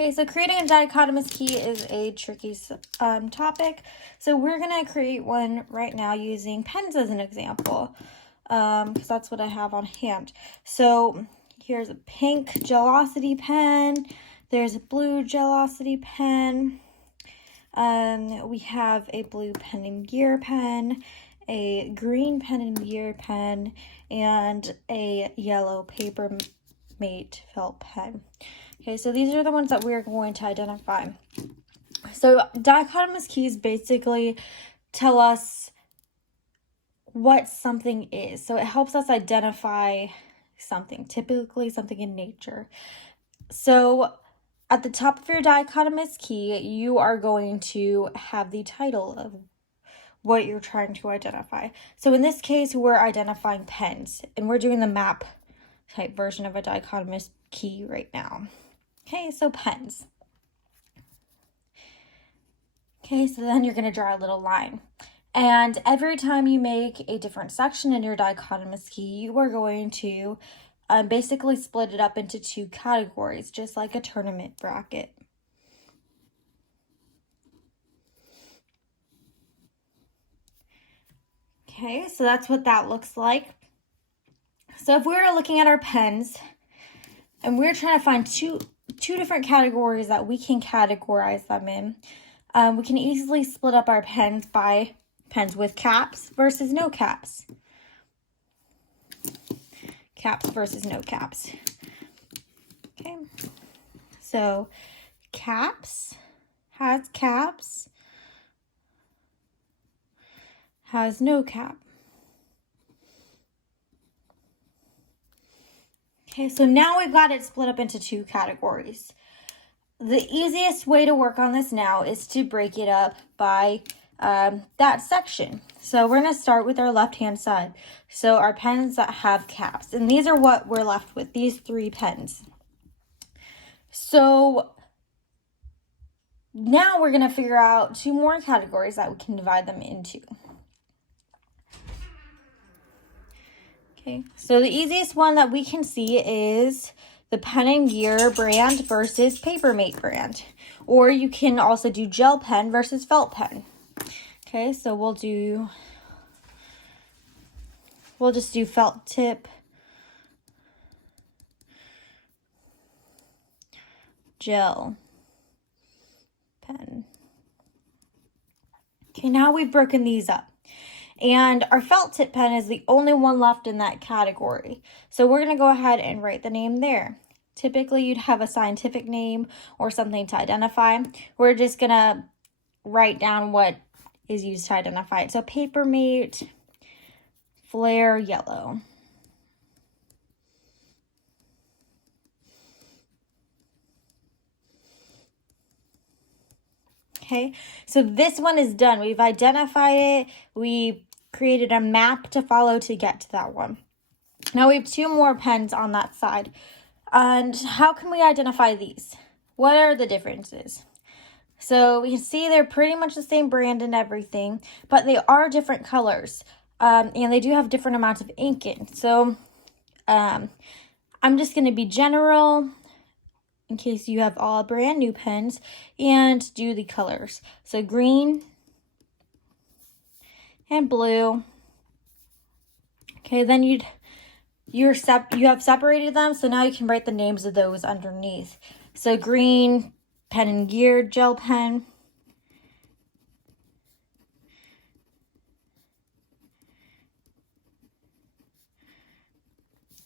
Okay, so creating a dichotomous key is a tricky topic. So we're going to create one right now using pens as an example, because that's what I have on hand. So here's a pink gelosity pen. There's a blue gelosity pen. We have a blue pen and gear pen, a green pen and gear pen, and a yellow paper mate felt pen. Okay, so these are the ones that we're going to identify. So dichotomous keys basically tell us what something is. So it helps us identify something, typically something in nature. So at the top of your dichotomous key, you are going to have the title of what you're trying to identify. So in this case, we're identifying pens, and we're doing the map type version of a dichotomous key right now. Okay, so pens. Okay, so then you're going to draw a little line. And every time you make a different section in your dichotomous key, you are going to basically split it up into two categories, just like a tournament bracket. Okay, so that's what that looks like. So if we were looking at our pens and we're trying to find two different categories that we can categorize them in, we can easily split up our pens by pens with caps versus no caps. Caps versus no caps. Okay, so caps has no cap. Okay, so now we've got it split up into two categories. The easiest way to work on this now is to break it up by that section. So we're going to start with our left-hand side. So our pens that have caps. And these are what we're left with, these three pens. So now we're going to figure out two more categories that we can divide them into. Okay, so the easiest one that we can see is the Pen and Gear brand versus Papermate brand. Or you can also do gel pen versus felt pen. Okay, so we'll just do felt tip, gel pen. Okay, now we've broken these up. And our felt tip pen is the only one left in that category. So we're going to go ahead and write the name there. Typically, you'd have a scientific name or something to identify. We're just going to write down what is used to identify it. So Papermate, Flare Yellow. Okay, so this one is done. We've identified it. We created a map to follow to get to that one. Now we have two more pens on that side. And how can we identify these? What are the differences? So we can see they're pretty much the same brand and everything, but they are different colors. And they do have different amounts of ink in. So I'm just going to be general in case you have all brand new pens and do the colors. So green and blue. Okay, then you have separated them, so now you can write the names of those underneath. So green, Pen and Gear gel pen.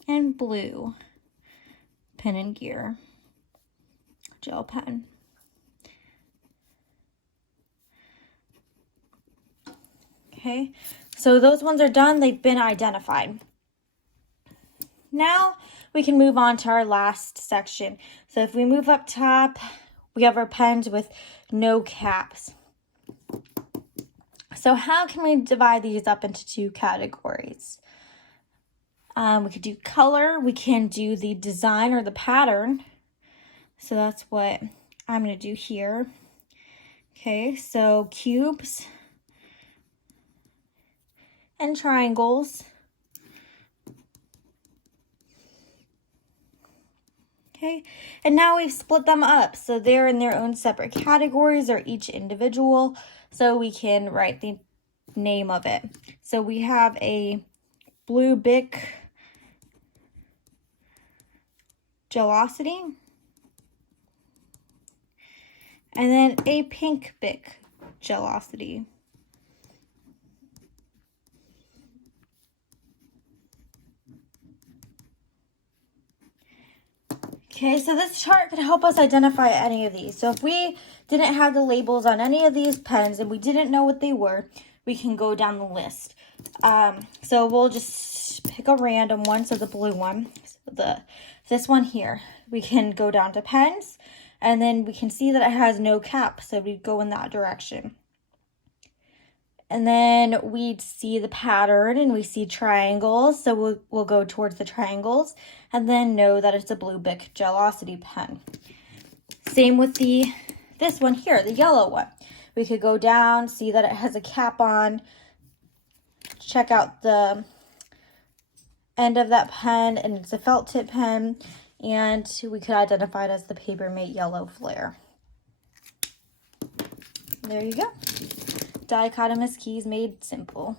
And blue, Pen and Gear gel pen. Okay, so those ones are done. They've been identified. Now we can move on to our last section. So if we move up top, we have our pens with no caps. So how can we divide these up into two categories? We could do color. We can do the design or the pattern. So that's what I'm going to do here. Okay, so cubes and triangles. Okay, and now we've split them up. So they're in their own separate categories or each individual. So we can write the name of it. So we have a blue Bic Gelosity. And then a pink Bic Gelosity. Okay, so this chart could help us identify any of these. So if we didn't have the labels on any of these pens and we didn't know what they were, we can go down the list. So we'll just pick a random one, so the blue one, so this one here. We can go down to pens, and then we can see that it has no cap, so we go in that direction. And then we'd see the pattern and we see triangles. So we'll go towards the triangles and then know that it's a blue Bic Gelosity pen. Same with this one here, the yellow one. We could go down, see that it has a cap on, check out the end of that pen, and it's a felt tip pen, and we could identify it as the Paper Mate Yellow Flare. There you go. Dichotomous keys made simple.